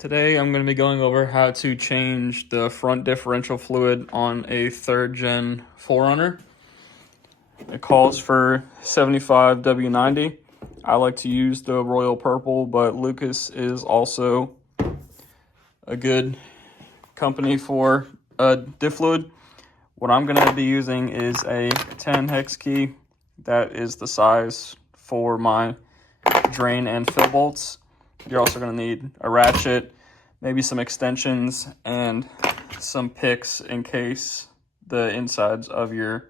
Today I'm going to be going over how to change the front differential fluid on a 3rd gen 4runner. It calls for 75 W90. I like to use the royal purple, but Lucas is also a good company for diff fluid. What I'm going to be using is a 10 hex key. That is the size for my drain and fill bolts. You're also going to need a ratchet, maybe some extensions, and some picks in case the insides of your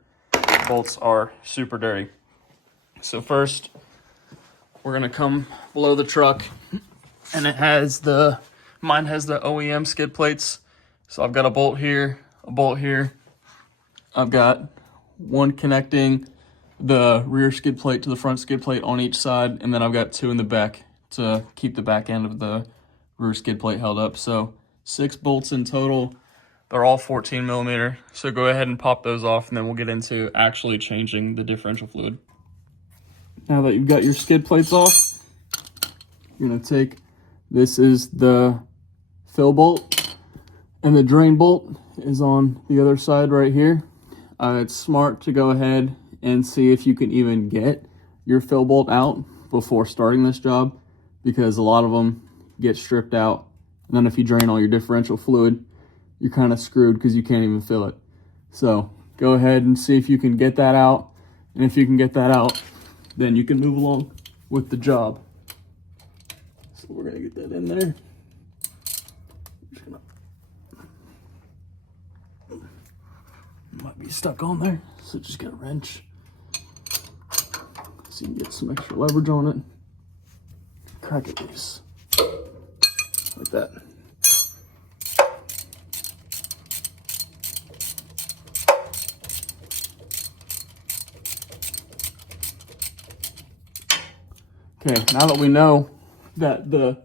bolts are super dirty. So first, we're going to come below the truck, and mine has the OEM skid plates. So I've got a bolt here, a bolt here. I've got one connecting the rear skid plate to the front skid plate on each side, and then I've got 2 in the back to keep the back end of the rear skid plate held up. So 6 bolts in total. They're all 14 millimeter. So go ahead and pop those off, and then we'll get into actually changing the differential fluid. Now that you've got your skid plates off, you're gonna take, this is the fill bolt, and the drain bolt is on the other side right here. It's smart to go ahead and see if you can even get your fill bolt out before starting this job, because a lot of them get stripped out, and then if you drain all your differential fluid, you're kind of screwed because you can't even fill it. So go ahead and see if you can get that out, and if you can get that out, then you can move along with the job. So we're gonna get that in there. Might be stuck on there, so just get a wrench so you can get some extra leverage on it. Crack it loose like that. Okay, now that we know that the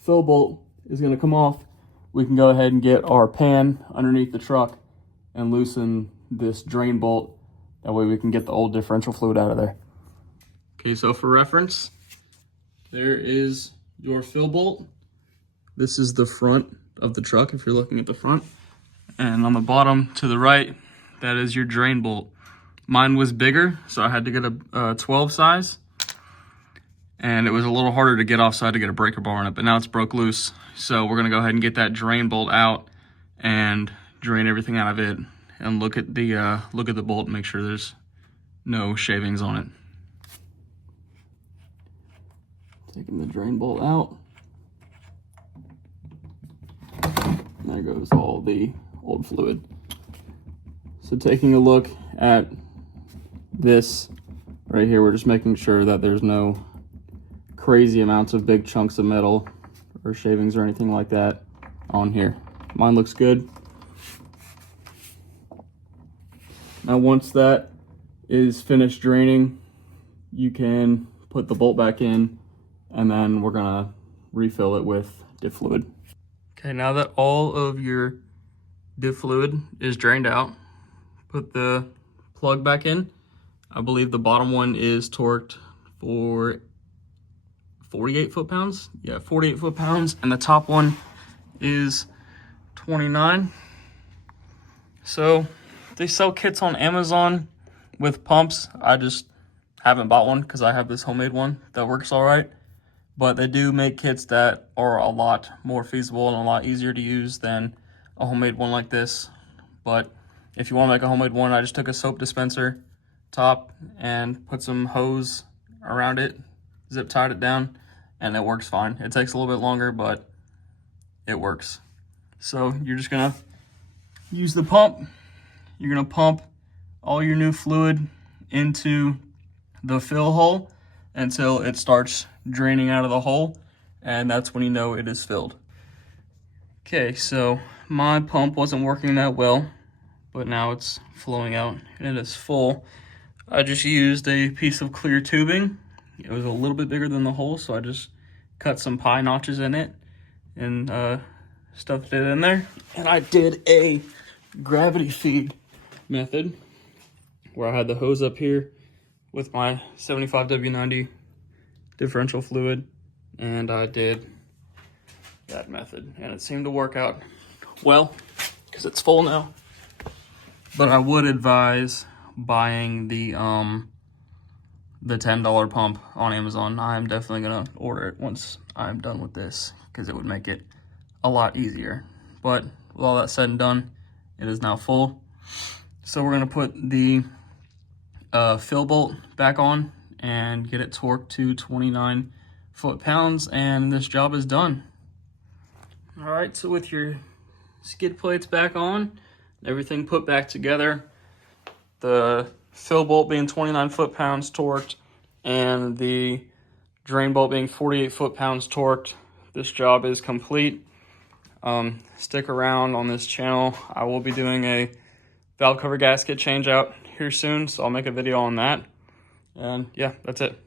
fill bolt is going to come off, we can go ahead and get our pan underneath the truck and loosen this drain bolt. That way we can get the old differential fluid out of there. Okay, so for reference, there is your fill bolt. This is the front of the truck if you're looking at the front. And on the bottom to the right, that is your drain bolt. Mine was bigger, so I had to get a 12 size. And it was a little harder to get off, so I had to get a breaker bar on it, but now it's broke loose. So we're gonna go ahead and get that drain bolt out and drain everything out of it, and look at the bolt and make sure there's no shavings on it. Taking the drain bolt out. And there goes all the old fluid. So taking a look at this right here, we're just making sure that there's no crazy amounts of big chunks of metal or shavings or anything like that on here. Mine looks good. Now once that is finished draining, you can put the bolt back in, and then we're gonna refill it with diff fluid. Okay, now that all of your diff fluid is drained out, put the plug back in. I believe the bottom one is torqued for 48 foot-pounds. Yeah, 48 foot-pounds, and the top one is 29. So they sell kits on Amazon with pumps. I just haven't bought one because I have this homemade one that works all right. But they do make kits that are a lot more feasible and a lot easier to use than a homemade one like this. But if you want to make a homemade one, I just took a soap dispenser top and put some hose around it, zip tied it down, and it works fine. It takes a little bit longer, but it works. So you're just gonna use the pump. You're gonna pump all your new fluid into the fill hole until it starts draining out of the hole, and that's when you know it is filled. Okay, so my pump wasn't working that well, but now it's flowing out and it is full. I just used a piece of clear tubing. It was a little bit bigger than the hole, so I just cut some pie notches in it and stuffed it in there. And I did a gravity feed method where I had the hose up here with my 75 W90 differential fluid, and I did that method, and it seemed to work out well because it's full now. But I would advise buying the $10 pump on Amazon. I'm definitely gonna order it once I'm done with this because it would make it a lot easier. But with all that said and done, it is now full. So we're gonna put the fill bolt back on and get it torqued to 29 foot-pounds, and this job is done. All right, so with your skid plates back on, everything put back together, the fill bolt being 29 foot-pounds torqued, and the drain bolt being 48 foot-pounds torqued, this job is complete. Stick around on this channel. I will be doing a valve cover gasket change out here soon, so I'll make a video on that. And yeah, that's it.